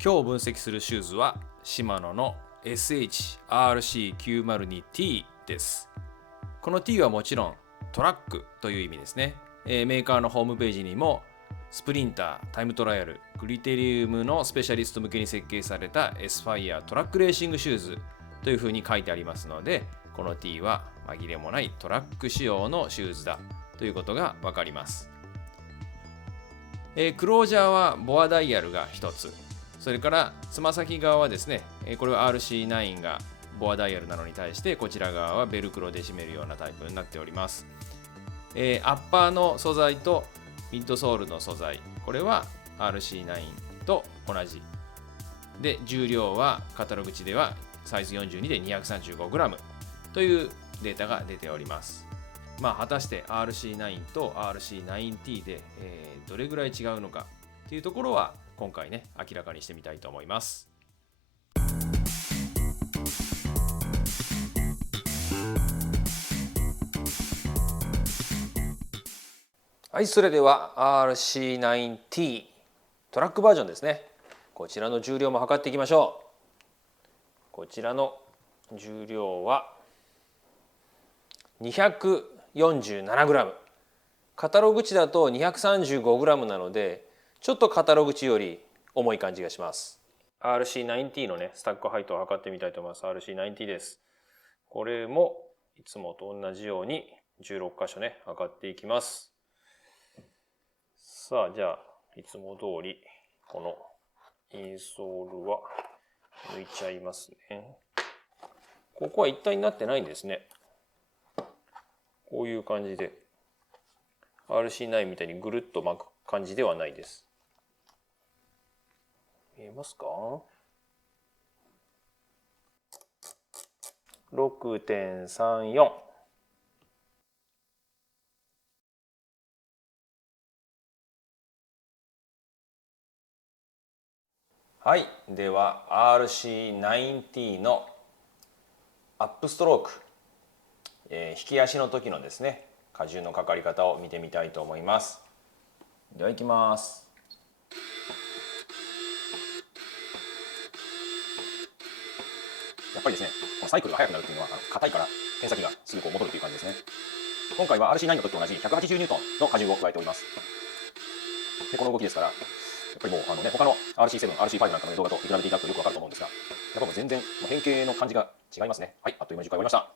今日分析するシューズはシマノの SHRC902T です。この T はもちろんトラックという意味ですね。メーカーのホームページにもスプリンター、タイムトライアル、クリテリウムのスペシャリスト向けに設計された S ファイヤートラックレーシングシューズというふうに書いてありますので、この T は紛れもないトラック仕様のシューズだということがわかります。クロージャーはボアダイヤルが1つ、それからつま先側はですね、これは RC9 がボアダイヤルなのに対して、こちら側はベルクロで締めるようなタイプになっております。アッパーの素材とミッドソールの素材、これは RC9 と同じで、重量はカタログ値ではサイズ42で 235g というデータが出ております。果たして RC9 と RC9T で、どれぐらい違うのかというところは今回ね、明らかにしてみたいと思います。はい、それでは RC9T トラックバージョンですね。こちらの重量も測っていきましょう。こちらの重量は 247g。カタログ値だと 235g なので、ちょっとカタログ値より重い感じがします。RC9T のね、スタックハイトを測ってみたいと思います。RC9T です。これもいつもと同じように16箇所ね、測っていきます。さあ、じゃあいつも通りこのインソールは抜いちゃいますね。ここは一体になってないんですね。こういう感じで RC9 みたいにぐるっと巻く感じではないです。見えますか？ 6.34。はい、では RC9T のアップストローク、引き足の時のですね、荷重のかかり方を見てみたいと思います。では行きます。やっぱりですね、このサイクルが速くなるっていうのは硬いから剣先がすぐこう戻るという感じですね。今回は RC9 の時と同じ180ニュートンの荷重を加えております。でこの動きですから、やっぱりもう他の RC7、RC5 なんかの動画と比べていただくとよくわかると思うんですが、やっぱもう全然変形の感じが違いますね。はい、あっという間に10回終わりました。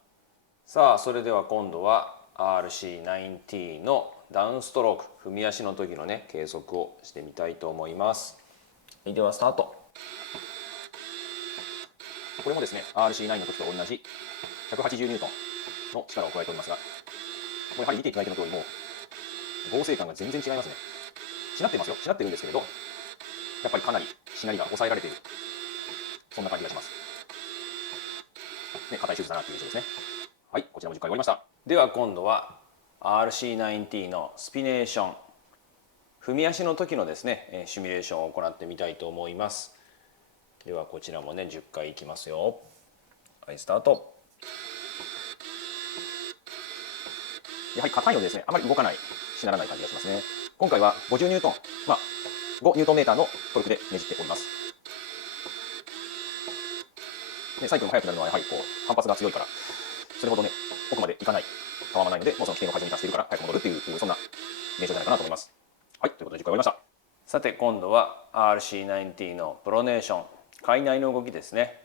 さあ、それでは今度は RC9T のダウンストローク、踏み足の時のね、計測をしてみたいと思います。ではスタート。これもですね、RC9 の時と同じ180ニュートンの力を加えておりますが、やはり見ていただいての通り、もう合成感が全然違いますね。しなってますよ。しなってるんですけれど、やっぱりかなりしなりが抑えられている、そんな感じがします。ね、硬いシューズだなという印象ですね。はい、こちらも10回終わりました。では今度は RC9T のスピネーション、踏み足の時のですね、シミュレーションを行ってみたいと思います。ではこちらもね、10回いきますよ。はい、スタート。やはり硬いのでですね、あまり動かない、しならない感じがしますね。今回は50ニュートン、5ニュートンメーターのトルクでねじっております。でサイクルも速くなるのはやはりこう反発が強いから、それほどね、奥までいかない、たわまないので、もうその規定の荷重に達しているから早く戻るっていう、そんな現象じゃないかなと思います。はい、ということで10回終わりました。さて今度は RC9T のプロネーション、界内の動きですね。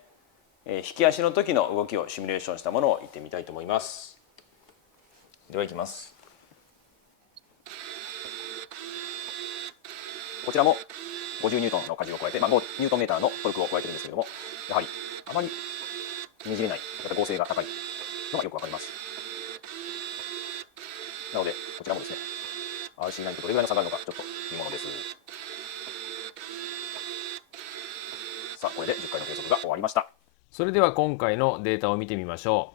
引き足の時の動きをシミュレーションしたものを言ってみたいと思います。ではいきます。こちらも50ニュートンの荷重を加えて、5ニュートンメーターのトルクを加えてるんですけれども、やはりあまりねじれない、合成が高いのがよくわかります。なのでこちらもですね、RC9 とどれぐらいの差があるのかちょっと見ものです。さあ、これで10回の計測が終わりました。それでは今回のデータを見てみましょ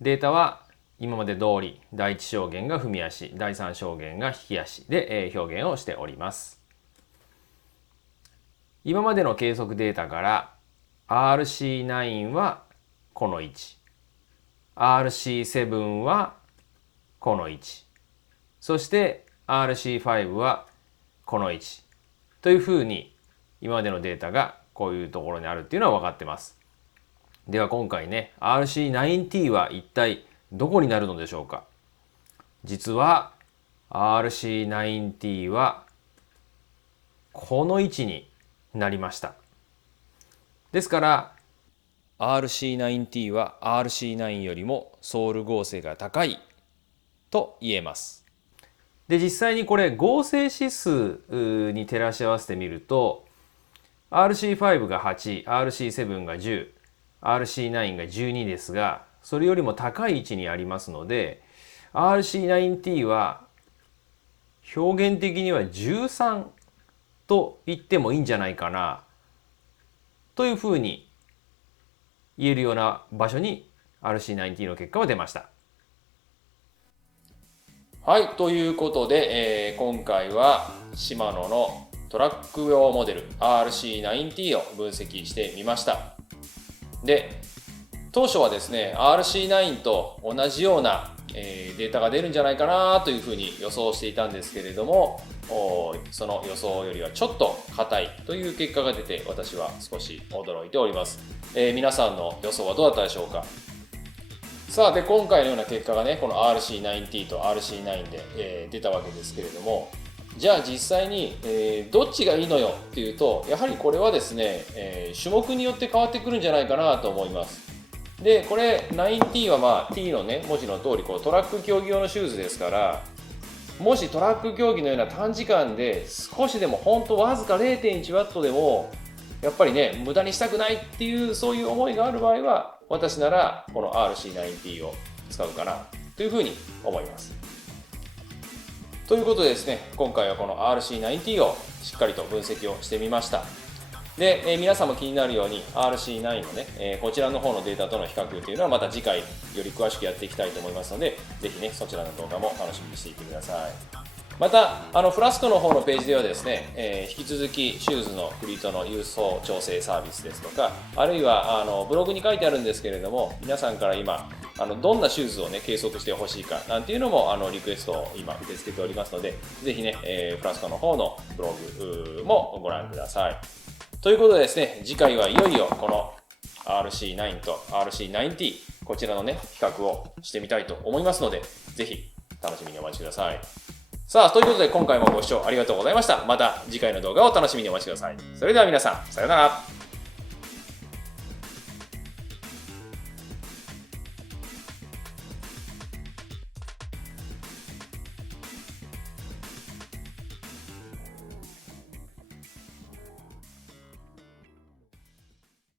う。データは今まで通り第1象限が踏み足、第3象限が引き足で表現をしております。今までの計測データから RC9 はこの位置、RC7 はこの位置、そして RC5 はこの位置というふうに今までのデータがこういうところにあるっていうのは分かってます。では今回ね、RC9T は一体どこになるのでしょうか。実は RC9T はこの位置になりました。ですから RC9T は RC9 よりもソール合成が高いと言えます。で、実際にこれ合成指数に照らし合わせてみると RC5 が8、RC7 が10、RC9 が12ですが、それよりも高い位置にありますので RC9T は表現的には13と言ってもいいんじゃないかなというふうに言えるような場所に RC9T の結果は出ました。はい、ということで、今回はシマノのトラック用モデル RC9T を分析してみました。で、当初はですね RC9 と同じようなデータが出るんじゃないかなというふうに予想していたんですけれども、その予想よりはちょっと硬いという結果が出て、私は少し驚いております。皆さんの予想はどうだったでしょうか。さあ、で今回のような結果がね、この RC9T と RC9 で、出たわけですけれども、じゃあ実際に、どっちがいいのよっていうと、やはりこれはですね、種目によって変わってくるんじゃないかなと思います。でこれ 9T はまあ T のね文字の通りこうトラック競技用のシューズですから、もしトラック競技のような短時間で少しでもほんとわずか 0.1 ワットでもやっぱりね無駄にしたくないっていうそういう思いがある場合は、私ならこの RC9T を使うかなというふうに思います。ということでですね、今回はこの RC9T をしっかりと分析をしてみました。で、皆さんも気になるように RC9 のね、こちらの方のデータとの比較というのはまた次回より詳しくやっていきたいと思いますので、ぜひねそちらの動画も楽しみにしていてください。またフラスコの方のページではですね、引き続きシューズのクリートの郵送調整サービスですとか、あるいはブログに書いてあるんですけれども、皆さんから今どんなシューズをね計測してほしいかなんていうのもリクエストを今受け付けておりますので、ぜひね、フラスコの方のブログもご覧ください。ということでですね、次回はいよいよこの RC9 と RC9T こちらのね比較をしてみたいと思いますので、ぜひ楽しみにお待ちください。さあ、ということで今回もご視聴ありがとうございました。また次回の動画を楽しみにお待ちください。それでは皆さん、さようなら。